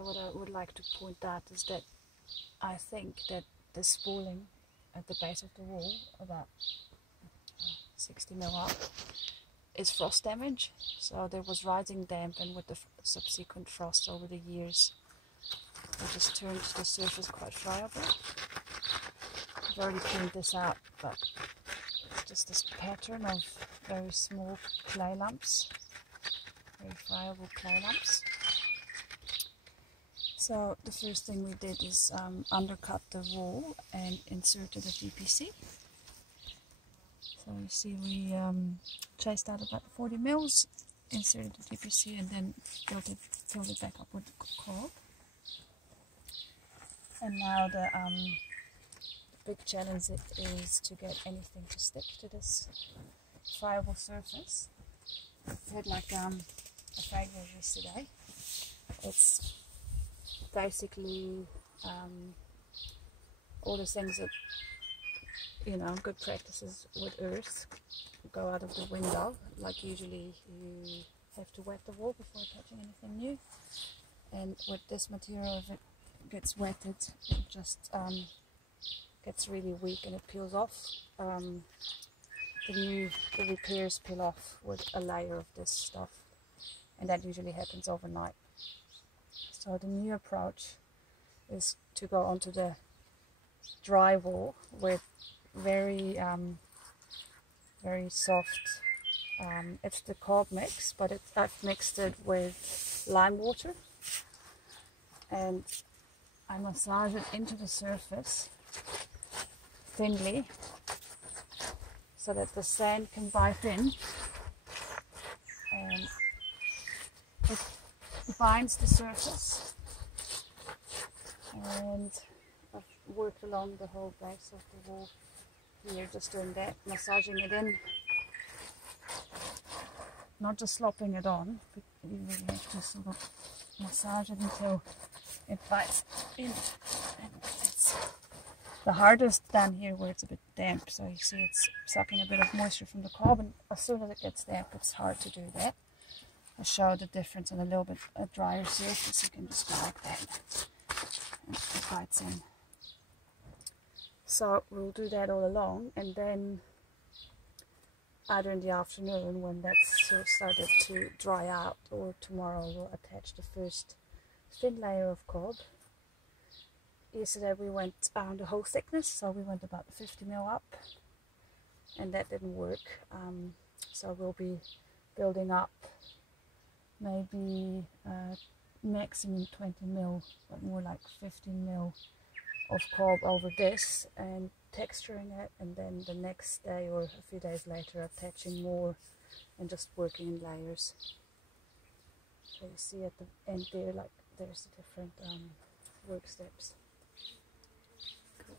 Okay, what I would like to point out is that I think that the spooling at the base of the wall, about 60 mil up, is frost damage. So there was rising damp, and with the subsequent frost over the years, it just turned the surface quite friable. I've already cleaned this out, but it's just this pattern of very small clay lumps, very friable clay lumps. So the first thing we did is undercut the wall and inserted a DPC. So you see we chased out about 40 mils, inserted the DPC, and then filled it back up with cob. And now the big challenge is to get anything to stick to this friable surface. I had like a frayed yesterday. It's basically all the things that, you know, good practices with earth go out of the window. Like usually you have to wet the wall before touching anything new, and with this material, if it gets wetted, it just gets really weak and it peels off. The repairs peel off with a layer of this stuff, and that usually happens overnight. So the new approach is to go onto the dry wall with very soft, it's the cob mix, but I've mixed it with lime water, and I massage it into the surface thinly so that the sand can bite in, and it binds the surface. And I've worked along the whole base of the wall here, just doing that, massaging it in, not just slopping it on, but you really have to sort of massage it until it bites in. And it's the hardest down here where it's a bit damp, so you see it's sucking a bit of moisture from the cob, and as soon as it gets damp it's hard to do that. I'll show the difference on a little bit a drier surface. You can just go like that and it bites in. So we'll do that all along, and then either in the afternoon when that's sort of started to dry out, or tomorrow we'll attach the first thin layer of cob. Yesterday we went the whole thickness, so we went about 50 mil up, and that didn't work. So we'll be building up maybe maximum 20 mil, but more like 15 mil of cob over this, and texturing it, and then the next day or a few days later attaching more and just working in layers. So you see at the end there, like there's the different work steps. Cool.